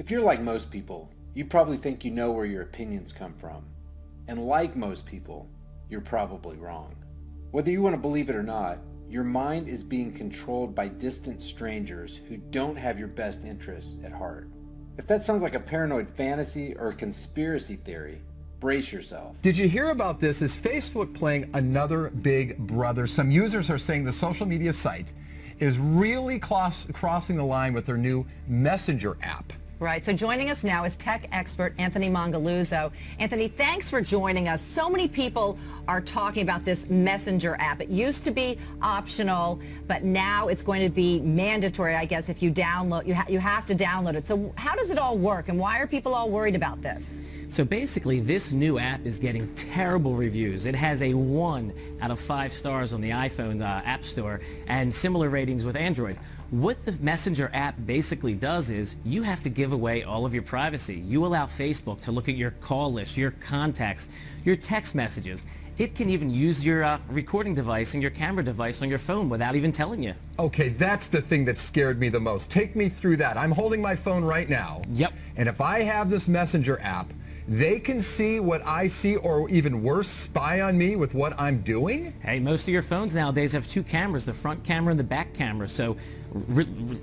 If you're like most people, you probably think you know where your opinions come from. And like most people, you're probably wrong. Whether you want to believe it or not, your mind is being controlled by distant strangers who don't have your best interests at heart. If that sounds like a paranoid fantasy or a conspiracy theory, brace yourself. Did you hear about this? Is Facebook playing another big brother? Some users are saying the social media site is really crossing the line with their new Messenger app. Right. So joining us now is tech expert Anthony Mongaluzzo. Anthony, thanks for joining us. So many people are talking about this Messenger app. It used to be optional, but now it's going to be mandatory, I guess, if you download, you have to download it. So how does it all work, and why are people all worried about this? So basically, this new app is getting terrible reviews. It has a 1 out of 5 stars on the iPhone App Store and similar ratings with Android. What the Messenger app basically does is you have to give away all of your privacy. You allow Facebook to look at your call list, your contacts, your text messages. It can even use your recording device and your camera device on your phone without even telling you. Okay, that's the thing that scared me the most. Take me through that. I'm holding my phone right now. Yep. And if I have this Messenger app, they can see what I see, or even worse, spy on me with what I'm doing? Hey, most of your phones nowadays have 2 cameras, the front camera and the back camera. So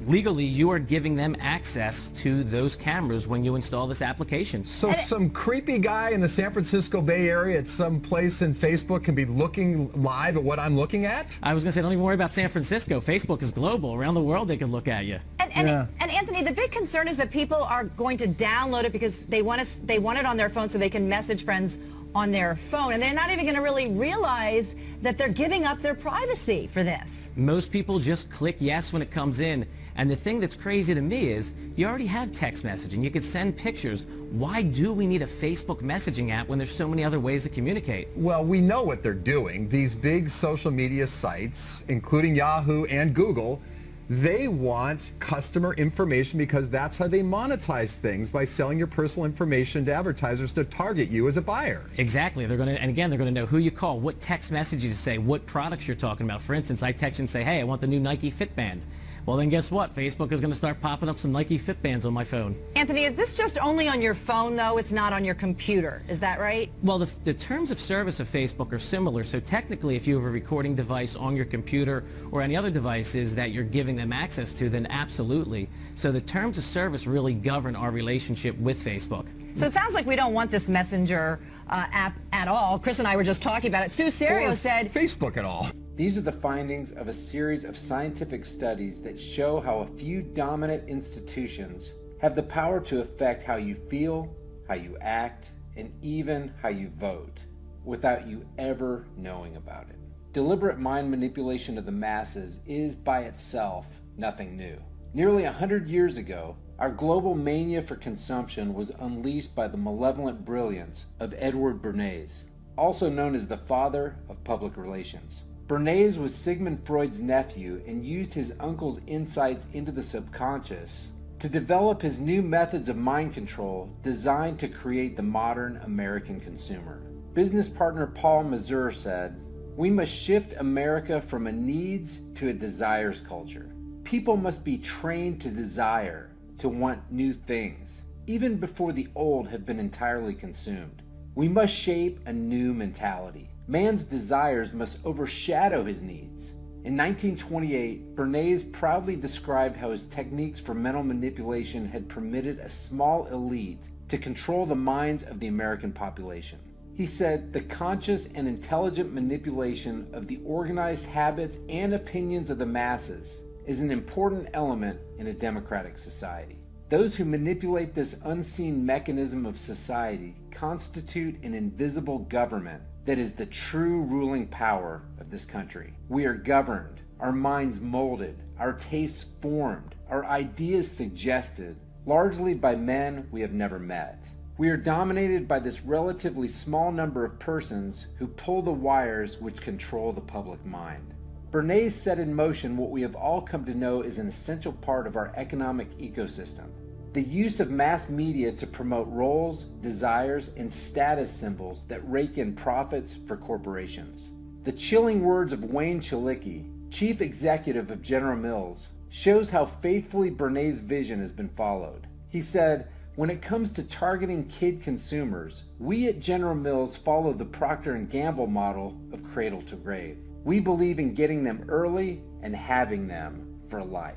legally, you are giving them access to those cameras when you install this application. So some creepy guy in the San Francisco Bay Area at some place in Facebook can be looking live at what I'm looking at? I was going to say, don't even worry about San Francisco. Facebook is global. Around the world, they can look at you. And Anthony, the big concern is that people are going to download it because they want it on their phone so they can message friends on their phone, and they're not even going to really realize that they're giving up their privacy for this. Most people just click yes when it comes in, and the thing that's crazy to me is you already have text messaging. You could send pictures. Why do we need a Facebook messaging app when there's so many other ways to communicate? Well, we know what they're doing. These big social media sites, including Yahoo and Google, they want customer information because that's how they monetize things, by selling your personal information to advertisers to target you as a buyer. Exactly. They're going to, and again, they're going to know who you call, what text messages you say, what products you're talking about. For instance, I text and say, hey, I want the new Nike Fitband. Well, then guess what? Facebook is going to start popping up some Nike Fitbands on my phone. Anthony, is this just only on your phone, though? It's not on your computer. Is that right? Well, the terms of service of Facebook are similar. So technically, if you have a recording device on your computer or any other devices that you're giving them access to, then absolutely. So the terms of service really govern our relationship with Facebook. So it sounds like we don't want this Messenger app at all. Chris and I were just talking about it. Sue Serio said Facebook at all. These are the findings of a series of scientific studies that show how a few dominant institutions have the power to affect how you feel, how you act, and even how you vote, without you ever knowing about it. Deliberate mind manipulation of the masses is by itself nothing new. Nearly 100 years ago, our global mania for consumption was unleashed by the malevolent brilliance of Edward Bernays, also known as the father of public relations. Bernays was Sigmund Freud's nephew and used his uncle's insights into the subconscious to develop his new methods of mind control designed to create the modern American consumer. Business partner Paul Mazur said, "We must shift America from a needs to a desires culture. People must be trained to desire, to want new things, even before the old have been entirely consumed. We must shape a new mentality. Man's desires must overshadow his needs." In 1928, Bernays proudly described how his techniques for mental manipulation had permitted a small elite to control the minds of the American population. He said, "The conscious and intelligent manipulation of the organized habits and opinions of the masses is an important element in a democratic society. Those who manipulate this unseen mechanism of society constitute an invisible government that is the true ruling power of this country. We are governed, our minds molded, our tastes formed, our ideas suggested, largely by men we have never met. We are dominated by this relatively small number of persons who pull the wires which control the public mind." Bernays set in motion what we have all come to know is an essential part of our economic ecosystem: the use of mass media to promote roles, desires, and status symbols that rake in profits for corporations. The chilling words of Wayne Chalicki, chief executive of General Mills, shows how faithfully Bernays' vision has been followed. He said, "When it comes to targeting kid consumers, we at General Mills follow the Procter & Gamble model of cradle to grave. We believe in getting them early and having them for life."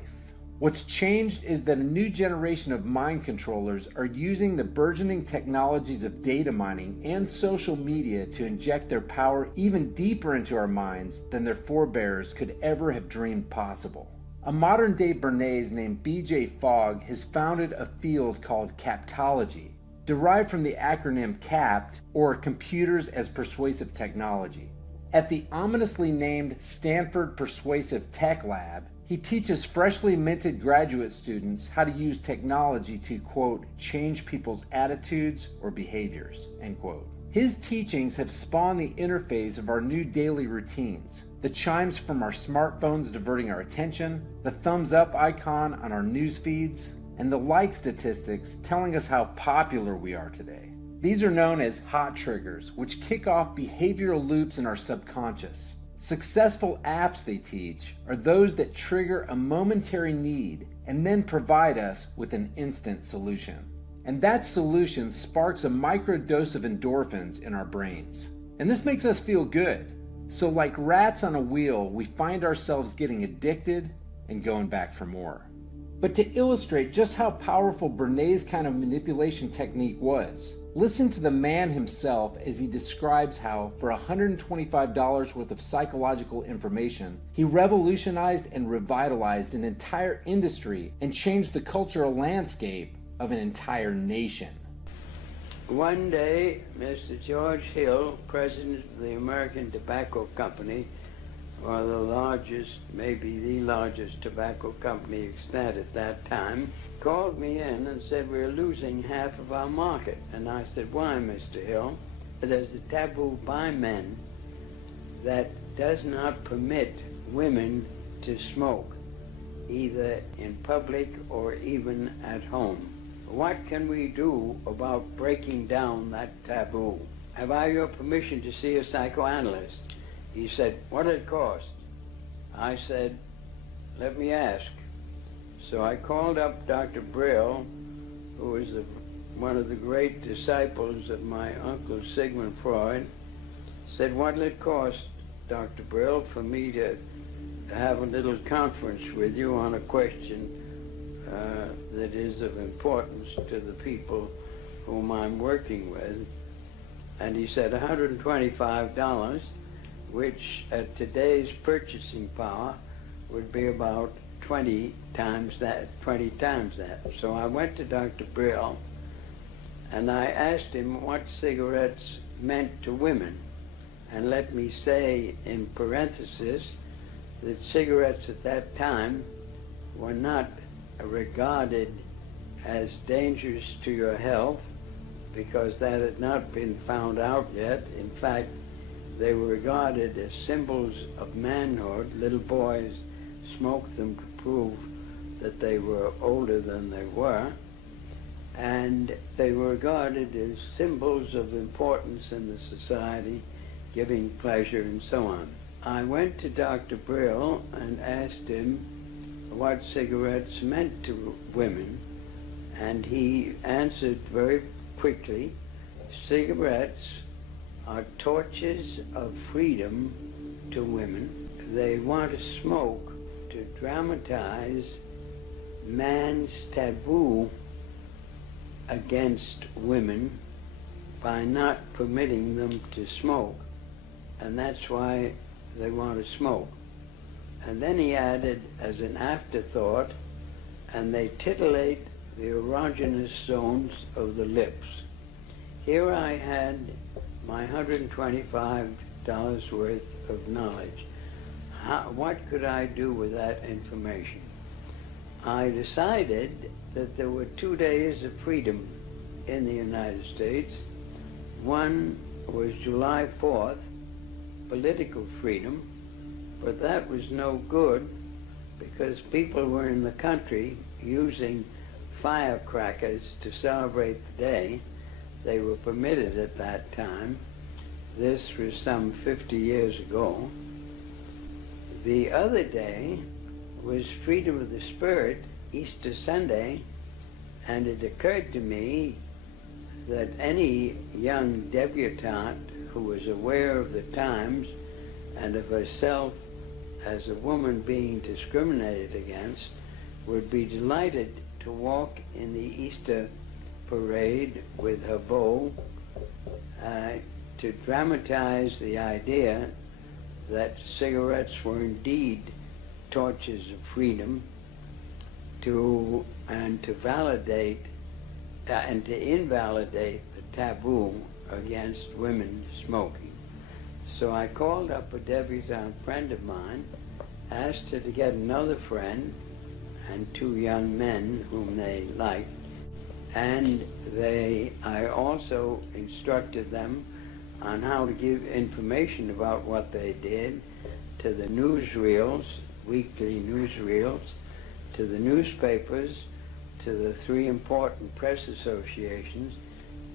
What's changed is that a new generation of mind controllers are using the burgeoning technologies of data mining and social media to inject their power even deeper into our minds than their forebears could ever have dreamed possible. A modern-day Bernays named B.J. Fogg has founded a field called Captology, derived from the acronym CAPT, or Computers as Persuasive Technology. At the ominously named Stanford Persuasive Tech Lab, he teaches freshly minted graduate students how to use technology to, quote, change people's attitudes or behaviors, end quote. His teachings have spawned the interface of our new daily routines, the chimes from our smartphones diverting our attention, the thumbs up icon on our news feeds, and the like statistics telling us how popular we are today. These are known as hot triggers, which kick off behavioral loops in our subconscious. Successful apps, they teach, are those that trigger a momentary need and then provide us with an instant solution. And that solution sparks a microdose of endorphins in our brains. And this makes us feel good. So like rats on a wheel, we find ourselves getting addicted and going back for more. But to illustrate just how powerful Bernays' kind of manipulation technique was, listen to the man himself as he describes how, for $125 worth of psychological information, he revolutionized and revitalized an entire industry and changed the cultural landscape of an entire nation. One day, Mr. George Hill, president of the American Tobacco Company, or the largest, maybe the largest tobacco company extant at that time, called me in and said, "We're losing half of our market." And I said, "Why, Mr. Hill?" "There's a taboo by men that does not permit women to smoke, either in public or even at home. What can we do about breaking down that taboo? Have I your permission to see a psychoanalyst?" He said, "What'll it cost?" I said, "Let me ask." So I called up Dr. Brill, who was one of the great disciples of my uncle Sigmund Freud. Said, "What'll it cost, Dr. Brill, for me to have a little conference with you on a question that is of importance to the people whom I'm working with?" And he said, $125, which at today's purchasing power would be about 20 times that. So I went to Dr. Brill and I asked him what cigarettes meant to women. And let me say in parenthesis that cigarettes at that time were not regarded as dangerous to your health because that had not been found out yet. In fact, they were regarded as symbols of manhood. Little boys smoked them to prove that they were older than they were. And they were regarded as symbols of importance in the society, giving pleasure and so on. I went to Dr. Brill and asked him what cigarettes meant to women. And he answered very quickly, "Cigarettes are torches of freedom to women. They want to smoke to dramatize man's taboo against women by not permitting them to smoke. And that's why they want to smoke." And then he added as an afterthought, "and they titillate the erogenous zones of the lips." Here I had my $125 worth of knowledge. What could I do with that information? I decided that there were 2 days of freedom in the United States. One was July 4th, political freedom, but that was no good because people were in the country using firecrackers to celebrate the day. They were permitted at that time. This was some 50 years ago. The other day was Freedom of the Spirit, Easter Sunday, And it occurred to me that any young debutante who was aware of the times and of herself as a woman being discriminated against would be delighted to walk in the Easter parade with her beau, to dramatize the idea that cigarettes were indeed torches of freedom, and to validate and to invalidate the taboo against women smoking. So I called up a debutante friend of mine, asked her to get another friend and two young men whom they liked, and I also instructed them on how to give information about what they did to the newsreels, weekly newsreels, to the newspapers, to the three important press associations,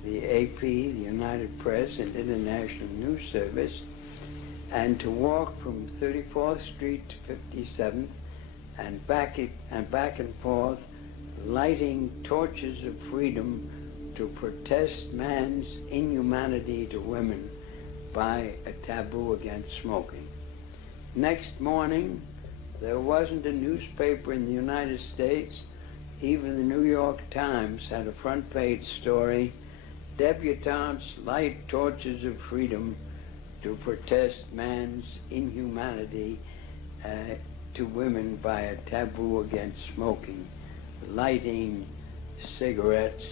the AP, the United Press, and International News Service, and to walk from 34th Street to 57th and back and forth, lighting torches of freedom to protest man's inhumanity to women by a taboo against smoking. Next morning, there wasn't a newspaper in the United States, even the New York Times had a front page story, "Debutantes light torches of freedom to protest man's inhumanity to women by a taboo against smoking, lighting cigarettes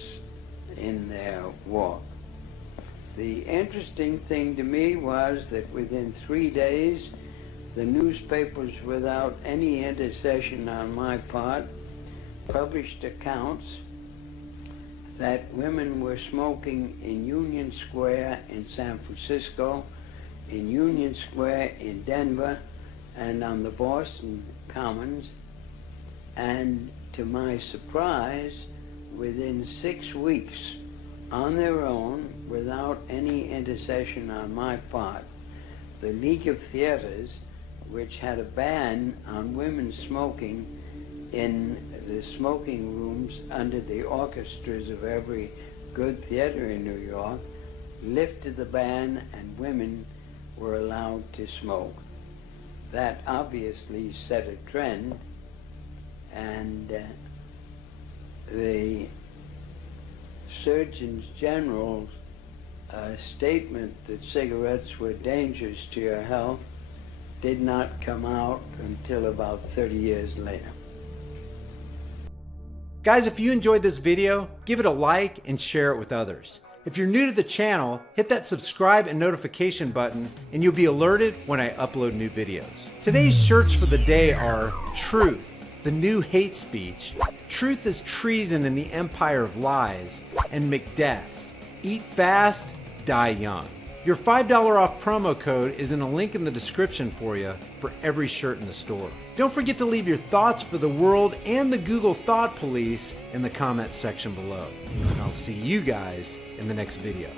in their walk." The interesting thing to me was that within 3 days, the newspapers, without any intercession on my part, published accounts that women were smoking in Union Square in San Francisco, in Union Square in Denver, and on the Boston Commons. And to my surprise, within 6 weeks, on their own, without any intercession on my part, the League of Theaters, which had a ban on women smoking in the smoking rooms under the orchestras of every good theater in New York, lifted the ban and women were allowed to smoke. That obviously set a trend, and the Surgeon General's statement that cigarettes were dangerous to your health did not come out until about 30 years later. Guys, if you enjoyed this video, give it a like and share it with others. If you're new to the channel, hit that subscribe and notification button and you'll be alerted when I upload new videos. Today's shirts for the day are Truth, the new hate speech, Truth is treason in the empire of lies, and Macbeth's Eat Fast, Die Young. Your $5 off promo code is in a link in the description for you for every shirt in the store. Don't forget to leave your thoughts for the world and the Google Thought Police in the comments section below. And I'll see you guys in the next video.